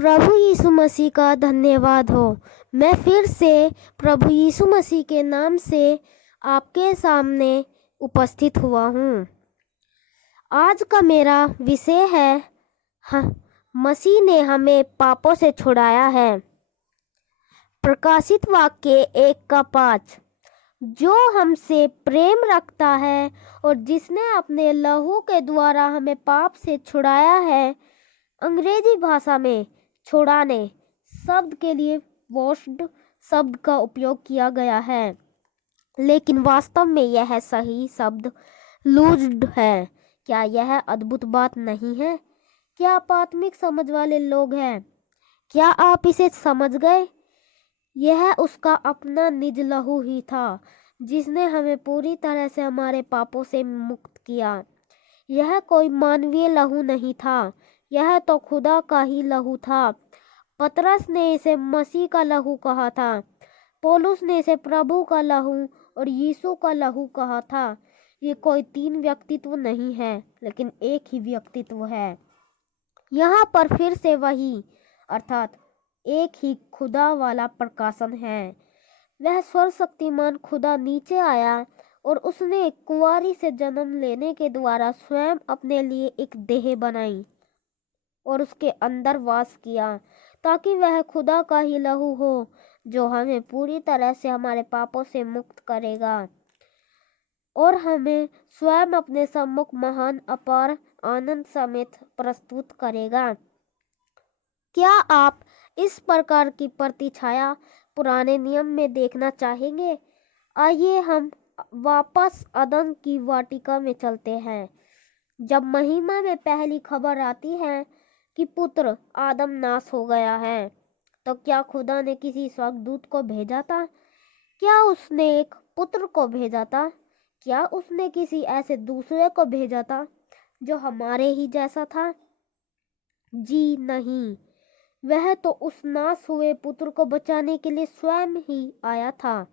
प्रभु यीशु मसीह का धन्यवाद हो। मैं फिर से प्रभु यीशु मसीह के नाम से आपके सामने उपस्थित हुआ हूँ। आज का मेरा विषय है मसीह ने हमें पापों से छुड़ाया है। प्रकाशित वाक्य 1:5। जो हमसे प्रेम रखता है और जिसने अपने लहू के द्वारा हमें पाप से छुड़ाया है। अंग्रेजी भाषा में छुड़ाने शब्द के लिए वॉश्ड शब्द का उपयोग किया गया है, लेकिन वास्तव में यह सही शब्द लूज्ड है। क्या यह अद्भुत बात नहीं है? क्या आप आत्मिक समझ वाले लोग हैं? क्या आप इसे समझ गए? यह उसका अपना निज लहू ही था जिसने हमें पूरी तरह से हमारे पापों से मुक्त किया। यह कोई मानवीय लहू नहीं था, यह तो खुदा का ही लहू था। पतरस ने इसे मसीह का लहू कहा था, पौलुस ने इसे प्रभु का लहू और यीशु का लहू कहा था। ये कोई तीन व्यक्तित्व नहीं है, लेकिन एक ही व्यक्तित्व है। यहाँ पर फिर से वही अर्थात एक ही खुदा वाला प्रकाशन है। वह सर्वशक्तिमान खुदा नीचे आया और उसने एक कुंवारी से जन्म लेने के द्वारा स्वयं अपने लिए एक देह बनाई और उसके अंदर वास किया, ताकि वह खुदा का ही लहू हो जो हमें पूरी तरह से हमारे पापों से मुक्त करेगा और हमें स्वयं अपने सम्मुख महान अपार आनंद समेत प्रस्तुत करेगा। क्या आप इस प्रकार की प्रतिछाया पुराने नियम में देखना चाहेंगे? आइए हम वापस अदन की वाटिका में चलते हैं। जब महिमा में पहली खबर आती है कि पुत्र आदम नाश हो गया है, तो क्या खुदा ने किसी स्वर्गदूत को भेजा था? क्या उसने एक पुत्र को भेजा था? क्या उसने किसी ऐसे दूसरे को भेजा था जो हमारे ही जैसा था? जी नहीं, वह तो उस नाश हुए पुत्र को बचाने के लिए स्वयं ही आया था।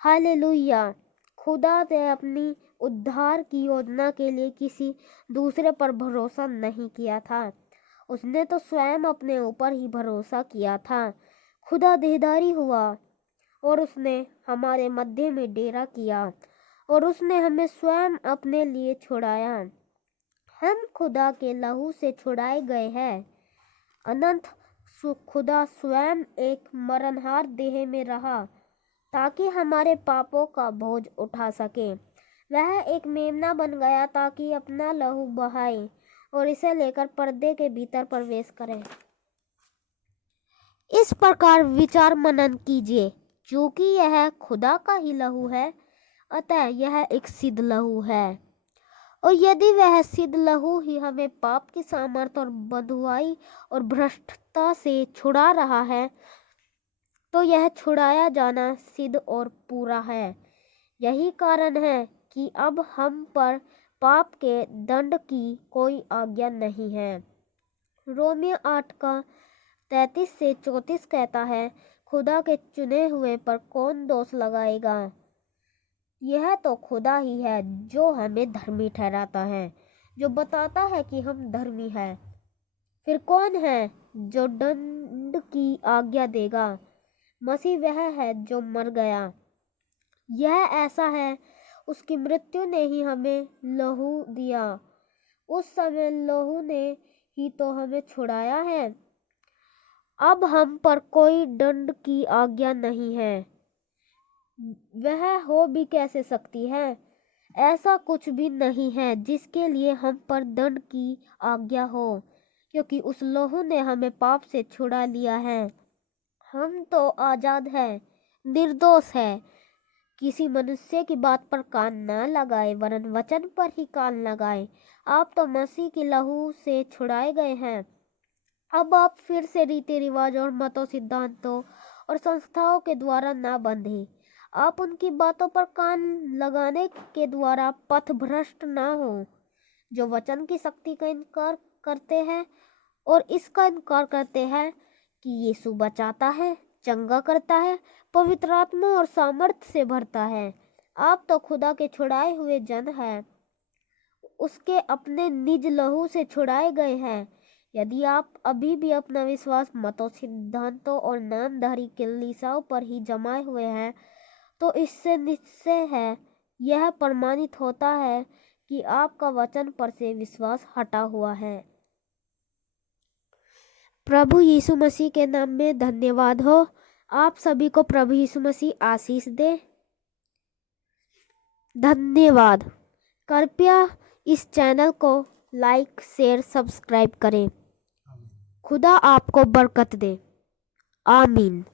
हालेलुया! खुदा ने अपनी उद्धार की योजना के लिए किसी दूसरे पर भरोसा नहीं किया था, उसने तो स्वयं अपने ऊपर ही भरोसा किया था। खुदा देहधारी हुआ और उसने हमारे मध्य में डेरा किया और उसने हमें स्वयं अपने लिए छुड़ाया। हम खुदा के लहू से छुड़ाए गए हैं। अनंत खुदा स्वयं एक मरणहार देह में रहा ताकि हमारे पापों का बोझ उठा सके। वह एक मेमना बन गया ताकि अपना लहू बहाए और इसे लेकर पर्दे के भीतर प्रवेश करें। इस प्रकार विचार मनन कीजिए। चूंकि यह खुदा का ही लहू है, अतः यह एक सिद्ध लहू है, और यदि वह सिद्ध लहू ही हमें पाप की सामर्थ और बंधुआई और भ्रष्टता से छुड़ा रहा है, तो यह छुड़ाया जाना सिद्ध और पूरा है। यही कारण है कि अब हम पर पाप के दंड की कोई आज्ञा नहीं है। रोमियो 8:33-34 कहता है, खुदा के चुने हुए पर कौन दोष लगाएगा? यह तो खुदा ही है जो हमें धर्मी ठहराता है, जो बताता है कि हम धर्मी हैं। फिर कौन है जो दंड की आज्ञा देगा? मसीह वह है जो मर गया। यह ऐसा है, उसकी मृत्यु ने ही हमें लहू दिया। उस समय लहू ने ही तो हमें छुड़ाया है। अब हम पर कोई दंड की आज्ञा नहीं है। वह हो भी कैसे सकती है? ऐसा कुछ भी नहीं है जिसके लिए हम पर दंड की आज्ञा हो, क्योंकि उस लहू ने हमें पाप से छुड़ा लिया है। हम तो आजाद हैं, निर्दोष है। किसी मनुष्य की बात पर कान न लगाए, वरन वचन पर ही कान लगाए। आप तो मसीह की लहू से छुड़ाए गए हैं। अब आप फिर से रीति रिवाज और मतों, सिद्धांतों और संस्थाओं के द्वारा न बंधे। आप उनकी बातों पर कान लगाने के द्वारा पथभ्रष्ट न हो, जो वचन की शक्ति का इनकार करते हैं और इसका इनकार करते हैं कि यीशु बचाता है, चंगा करता है, पवित्र आत्मा और सामर्थ्य से भरता है। आप तो खुदा के छुड़ाए हुए जन हैं, उसके अपने निज लहू से छुड़ाए गए हैं। यदि आप अभी भी अपना विश्वास मतों, सिद्धांतों और नामधारी क्लीशाओं पर ही जमाए हुए हैं, तो इससे निश्चय है यह प्रमाणित होता है कि आपका वचन पर से विश्वास हटा हुआ है। प्रभु यीशु मसीह के नाम में धन्यवाद हो। आप सभी को प्रभु यीशु मसीह आशीष दे। धन्यवाद। कृपया इस चैनल को लाइक, शेयर, सब्सक्राइब करें। खुदा आपको बरकत दे। आमीन।